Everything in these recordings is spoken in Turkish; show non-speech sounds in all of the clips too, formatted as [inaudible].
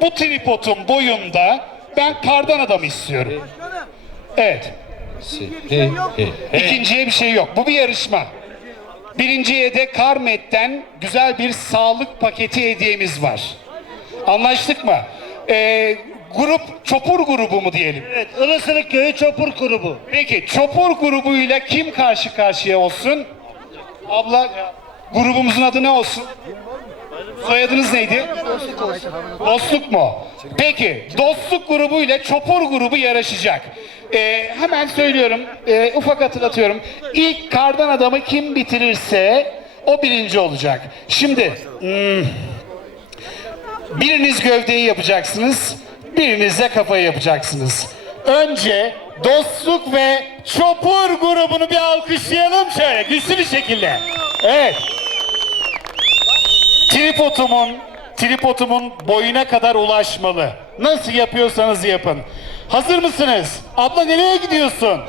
Bu tripodun boyunda ben kardan adam istiyorum. Evet. İkinciye bir şey yok. Bu bir yarışma. Birinciye de Karmet'ten güzel bir sağlık paketi hediyemiz var. Anlaştık mı? Ee, grup Çopur grubu mu diyelim? Evet, Ilısılık Köyü Çopur Grubu. Peki Çopur grubuyla kim karşı karşıya olsun? Abla grubumuzun adı ne olsun? Soyadınız neydi? Dostluk mu? Peki dostluk grubu ile Çopur grubu yarışacak. Ee, hemen söylüyorum, ee, ufak hatırlatıyorum. İlk kardan adamı kim bitirirse o birinci olacak. Şimdi hmm, biriniz gövdeyi yapacaksınız, biriniz de kafayı yapacaksınız. Önce dostluk ve Çopur grubunu bir alkışlayalım şöyle güçlü bir şekilde. Evet. Tripodumun, tripodumun boyuna kadar ulaşmalı. Nasıl yapıyorsanız yapın. Hazır mısınız? Abla nereye gidiyorsun?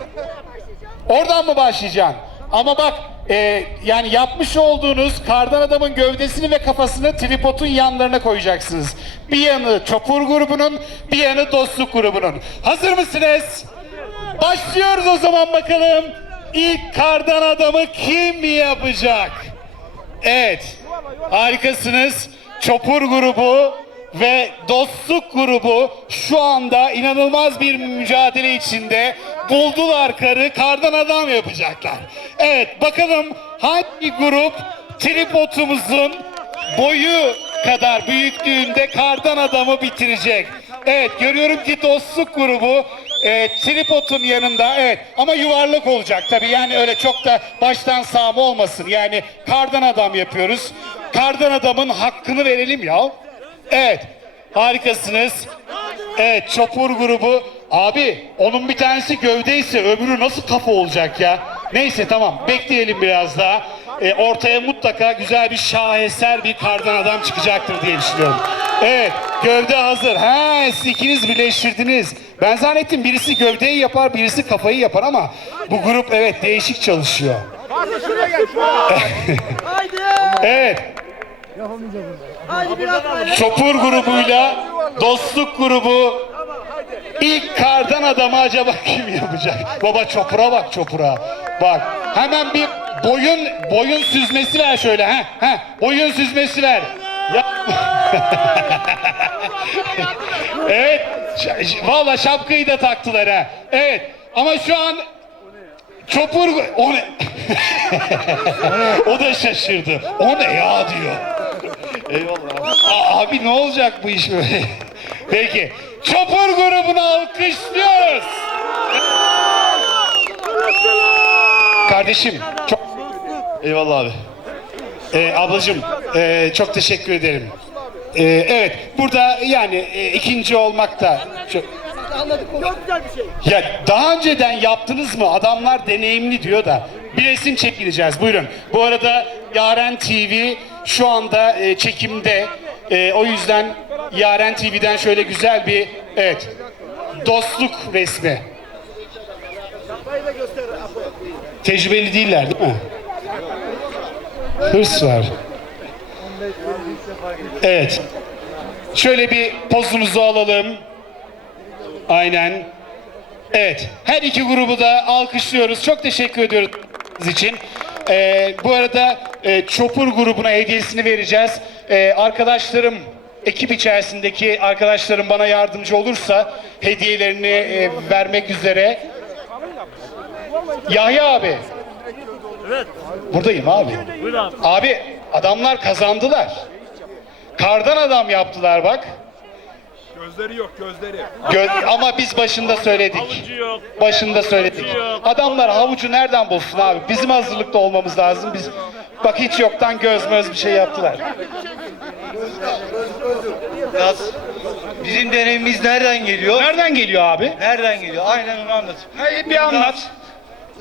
Oradan mı başlayacaksın? Ama bak e, yani yapmış olduğunuz kardan adamın gövdesini ve kafasını tripodun yanlarına koyacaksınız. Bir yanı çopur grubunun, bir yanı dostluk grubunun. Hazır mısınız? Başlıyoruz o zaman bakalım. İlk kardan adamı kim yapacak? Evet. Harikasınız. Çopur grubu ve dostluk grubu şu anda inanılmaz bir mücadele içinde buldular karı kardan adam yapacaklar. Evet bakalım hangi grup tripodumuzun boyu kadar büyüklüğünde kardan adamı bitirecek. Evet görüyorum ki dostluk grubu e, tripodun yanında evet ama yuvarlak olacak tabii yani öyle çok da baştan sağma olmasın yani kardan adam yapıyoruz. Kardan adamın hakkını verelim ya. Evet harikasınız. Evet çopur grubu abi onun bir tanesi gövdeyse öbürü nasıl kafa olacak ya. Neyse tamam bekleyelim biraz daha. E, ortaya mutlaka güzel bir şaheser bir kardan adam çıkacaktır diye düşünüyorum. Evet gövde hazır. Ha siz ikiniz birleştirdiniz. Ben zannettim birisi gövdeyi yapar birisi kafayı yapar ama bu grup evet değişik çalışıyor. evet Haydi biraz daha. Çopur grubuyla dostluk grubu ilk kardan adamı acaba kim yapacak? Baba çopura bak çopura. Bak hemen bir boyun boyun süzmesi ver şöyle ha. Ha boyun süzmesi ver. [laughs] Evet. Valla şapkayı da taktılar ha. Evet. Ama şu an çopur o ne? [laughs] o da şaşırdı. O ne ya diyor. Eyvallah. Abi ne olacak bu iş böyle? Peki. Çopur grubunu alkışlıyoruz. Kardeşim çok Eyvallah abi. ee, ablacığım ee, çok teşekkür ederim. Ee, evet burada yani ee, ikinci olmak da çok... Çok güzel bir şey. Ya daha önceden yaptınız mı? Adamlar deneyimli diyor da. Bir resim çekileceğiz. Buyurun. Bu arada Yaren TV şu anda e, çekimde. E, o yüzden Yaren TV'den şöyle güzel bir evet dostluk resmi. Tecrübeli değiller değil mi? Hırs var. Evet. Şöyle bir pozumuzu alalım. Aynen. Evet, her iki grubu da alkışlıyoruz. Çok teşekkür ediyoruz için. Ee, bu arada e, Çopur grubuna hediyesini vereceğiz. Ee, arkadaşlarım, ekip içerisindeki arkadaşlarım bana yardımcı olursa hediyelerini e, vermek üzere. Yahya abi. Evet, Buradayım abi. buyur abi. Abi adamlar kazandılar. Kardan adam yaptılar bak. Gözleri yok gözleri. Gö- ama biz başında söyledik. Havucu yok. Başında söyledik. Adamlar havucu nereden bulsun abi? Bizim hazırlıkta olmamız lazım. Biz bak hiç yoktan göz möz bir şey yaptılar. Biraz bizim deneyimimiz nereden geliyor? Nereden geliyor abi? Nereden geliyor? Aynen onu anlat. Hayır, bir anlat.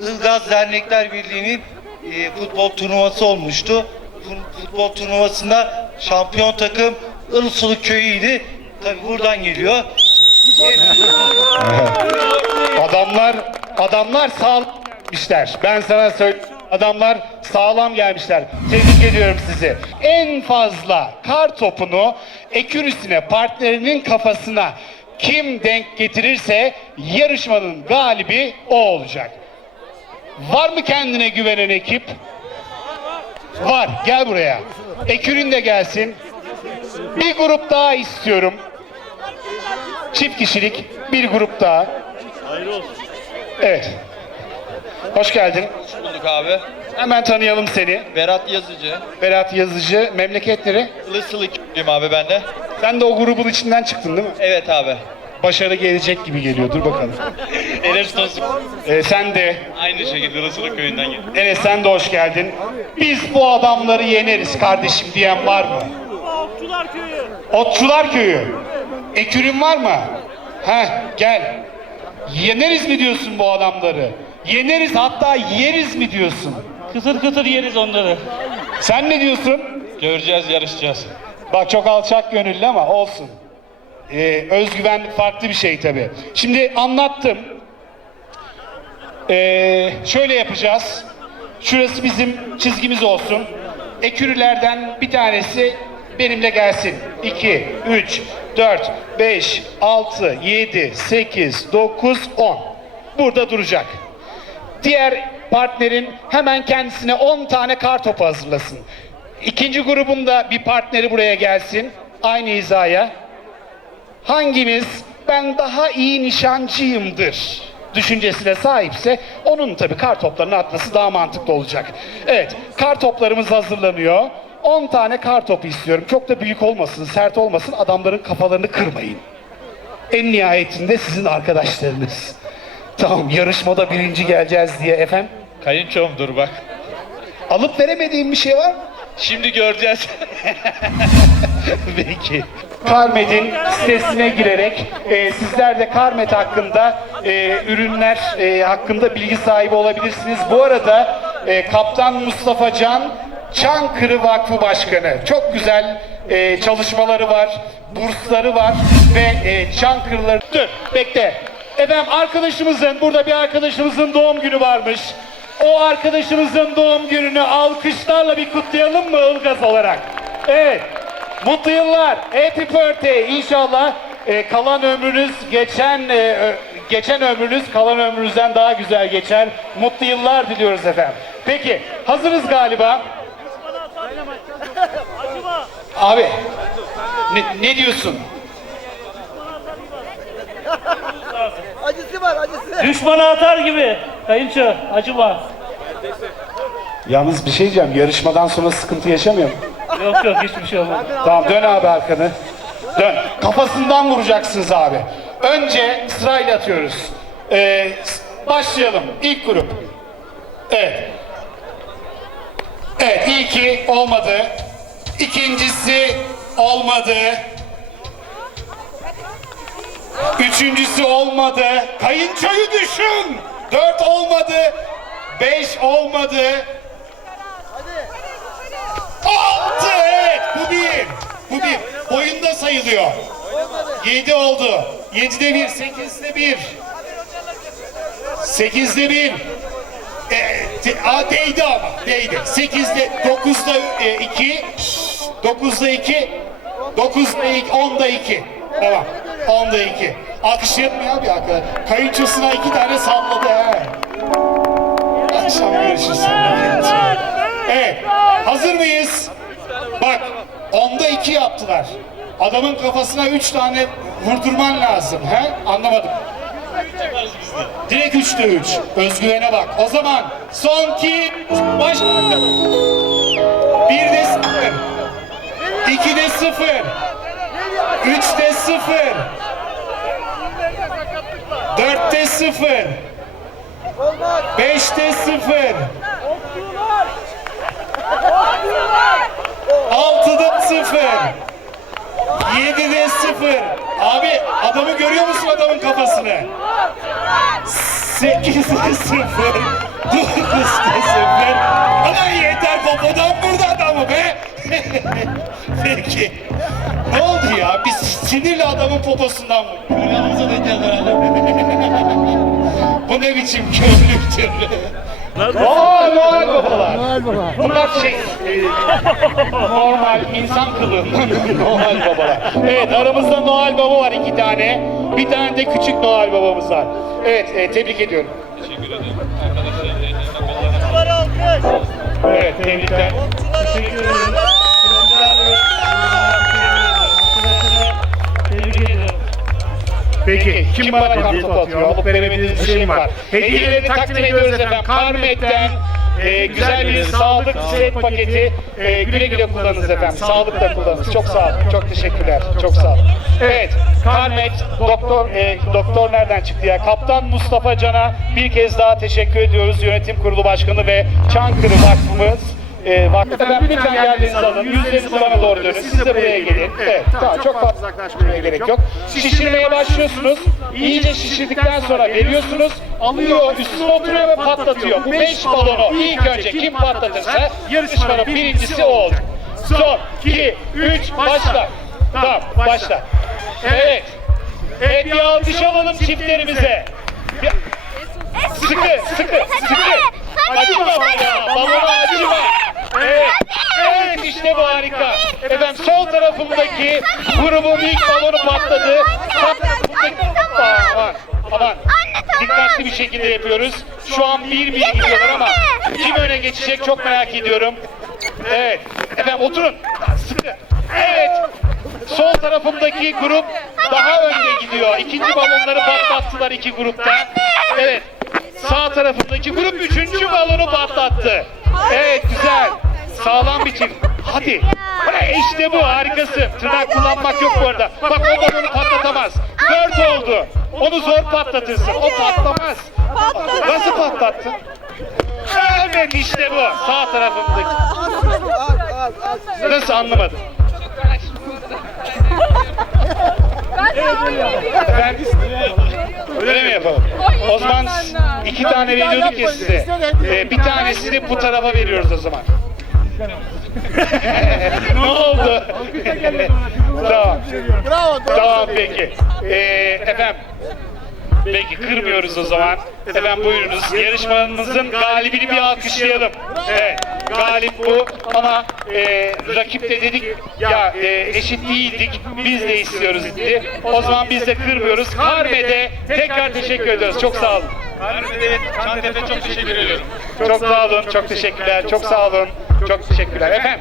Ilgaz Dernekler Birliği'nin e, futbol turnuvası olmuştu. Fut- Futbol turnuvasında şampiyon takım Ilısuluk Köyü'ydü. Tabi buradan geliyor. [laughs] Adamlar adamlar sağlıkmışlar. Ben sana söyleyeyim. Adamlar sağlam gelmişler. Tebrik ediyorum sizi. En fazla kar topunu ekürüsüne, partnerinin kafasına kim denk getirirse yarışmanın galibi o olacak. Var mı kendine güvenen ekip? Var. Gel buraya. Ekürün de gelsin. Bir grup daha istiyorum. Çift kişilik bir grup daha. Evet. Hoş geldin. bulduk abi. Hemen tanıyalım seni. Berat Yazıcı. Berat Yazıcı, memleketleri. Ilısılı köylüyüm abi ben de. Sen de o grubun içinden çıktın değil mi? Evet abi. Başarı gelecek gibi geliyor. Dur bakalım. Enes Tosun. Ee, sen de, Aynı şekilde Ilısılı köyünden geldim. Enes sen de hoş geldin. Biz bu adamları yeneriz kardeşim diyen var mı? Okçular köyü. Otçular köyü. Ekürün var mı? Heh gel. Yeneriz mi diyorsun bu adamları? Yeneriz hatta yeriz mi diyorsun? Kıtır kıtır yeriz onları. Sen ne diyorsun? Göreceğiz, yarışacağız. Bak çok alçak gönüllü ama olsun. Ee, özgüven farklı bir şey tabii. Şimdi anlattım. Ee, şöyle yapacağız. Şurası bizim çizgimiz olsun. Ekürülerden bir tanesi benimle gelsin. 2, 3, 4, 5, 6, 7, 8, 9, 10. Burada duracak. Diğer partnerin hemen kendisine 10 tane kar topu hazırlasın. İkinci grubun da bir partneri buraya gelsin. Aynı hizaya. Hanginiz ben daha iyi nişancıyımdır düşüncesine sahipse onun tabii kar toplarını atması daha mantıklı olacak. Evet, kar toplarımız hazırlanıyor. 10 tane kar topu istiyorum. Çok da büyük olmasın, sert olmasın. Adamların kafalarını kırmayın. En nihayetinde sizin arkadaşlarınız. Tamam, yarışmada birinci geleceğiz diye efendim. Kayınçomdur bak. Alıp veremediğim bir şey var mı? Şimdi göreceğiz. [laughs] Peki. Karmet'in sitesine girerek e, sizler de Karmet hakkında e, ürünler e, hakkında bilgi sahibi olabilirsiniz. Bu arada e, Kaptan Mustafa Can Çankırı Vakfı Başkanı. Çok güzel e, çalışmaları var, bursları var ve e, Çankırıları... Dur, bekle. Efendim arkadaşımızın, burada bir arkadaşımızın doğum günü varmış. O arkadaşımızın doğum gününü alkışlarla bir kutlayalım mı Ilgaz olarak? Evet. Mutlu yıllar. Happy birthday. İnşallah e, kalan ömrünüz geçen e, geçen ömrünüz kalan ömrünüzden daha güzel geçer. Mutlu yıllar diliyoruz efendim. Peki hazırız galiba. Abi ne, ne diyorsun? Acısı var acısı. Düşmana atar gibi. Kayınço acıma. Yalnız bir şey diyeceğim. Yarışmadan sonra sıkıntı yaşamıyor mu? Yok yok hiçbir şey olmaz. Tamam dön abi arkanı. Dön. Kafasından vuracaksınız abi. Önce sırayla atıyoruz. Ee, başlayalım. İlk grup. Evet. Evet ilki olmadı. İkincisi olmadı. Üçüncüsü olmadı. Kayınçoyu düşün. Dört olmadı. Beş olmadı. Altı bu bir. Bu bir. Oyunda sayılıyor. Yedi oldu. Yedide bir, sekizde bir. Sekizde bir. E, te- a, değdi ama değdi. Sekizde, dokuzda e, iki. Dokuzda iki. Dokuzda iki, onda iki. Tamam. Onda iki. Alkışlayalım ya dakika. Kayınçosuna iki tane salladı ha. Akşam görüşürüz. Evet. Hazır mıyız? Bak. Onda iki yaptılar. Adamın kafasına üç tane vurdurman lazım. He? Anlamadım. Direkt üçte üç. Özgüvene bak. O zaman son ki başla. Bir de sıfır. İki de sıfır. Üç de sıfır. Dörtte sıfır. Beşte sıfır. Altıda sıfır. Yedide sıfır. Abi adamı görüyor musun adamın kafasını? Sekizde sıfır. Dokuzda sıfır. Ama yeter popodan burada adamı be. [laughs] Peki. Ne oldu ya? Biz sinirli adamın poposundan mı? Yanımıza denk geldi herhalde. [laughs] Bu ne biçim körlüktür? Oo, Noel babalar. Bunlar şey, e, normal insan kılığında [laughs] Noel babalar. Evet aramızda Noel baba var iki tane. Bir tane de küçük Noel babamız var. Evet e, tebrik ediyorum. Evet tebrikler. Teşekkür ederim. Peki kim bana kartopu atıyor? Alıp veremediğiniz bir şey mi var? Hediyelerini takdim ediyoruz efendim. Karmet'ten e, güzel bir sağlık set paketi. E, güle güle kullanınız efendim. Sağlıkla kullanınız. Çok sağ olun. Çok teşekkürler. Çok sağ olun. Evet, Karmet, doktor, e, doktor nereden çıktı ya? Kaptan Mustafa Can'a bir kez daha teşekkür ediyoruz. Yönetim Kurulu Başkanı ve Çankırı Vakfımız. E, vakfı. Efendim lütfen yerlerinizi alın. Yüzlerinizi bana doğru dönün. Siz de buraya gelin. Evet, tamam, çok fazla uzaklaşmaya gerek yok. Şişirmeye başlıyorsunuz. İyice şişirdikten sonra veriyorsunuz. Alıyor, üstüne oturuyor ve patlatıyor. Bu beş balonu ilk önce kim patlatırsa yarışmanın birincisi o olur. Son, iki, üç, başla. Tamam, başla. Evet. Evet, bir alkış alalım çiftlerimize. Sıkı, sıkı, sıkı. Acıma bana, balona acıma. Evet, evet işte bu harika. Efendim sol tarafımdaki grubun ilk balonu patladı. Sağ tarafımdaki... Aa, Aman, aman. Dikkatli bir şekilde yapıyoruz. Şu an bir bir gidiyorlar ama kim öne geçecek çok merak ediyorum. Evet, efendim oturun. Sıkı. Evet, Sol tarafımdaki grup daha önde gidiyor. İkinci balonları patlattılar iki grupta. Evet. Sağ tarafındaki grup üçüncü balonu patlattı. Evet güzel. Sağlam bir çift. Hadi. Bre, İşte bu harikası. Tırnak kullanmak yok bu arada. Bak o balonu patlatamaz. Dört oldu. Onu zor patlatırsın. O patlamaz. Nasıl patlattın? Evet işte bu. Sağ tarafımdaki. Nasıl anlamadım? Ben öyle mi yapalım? O zaman iki tane veriyorduk ya size. Ee, bir tanesini bu tarafa veriyoruz o zaman. [laughs] ne oldu? tamam. Tamam peki. Ee, efendim. Peki kırmıyoruz o zaman. Efendim buyurunuz. Yarışmamızın galibini bir alkışlayalım. Evet. Galip bu ama e, rakip de dedik ya e, eşit değildik biz de istiyoruz dedi. O zaman biz de kırmıyoruz. Karme'de tekrar teşekkür ediyoruz. Çok sağ olun. Evet, Çantepe çok teşekkür ediyorum. Çok sağ olun. Çok teşekkürler. Çok sağ olun. Çok teşekkürler. Efendim.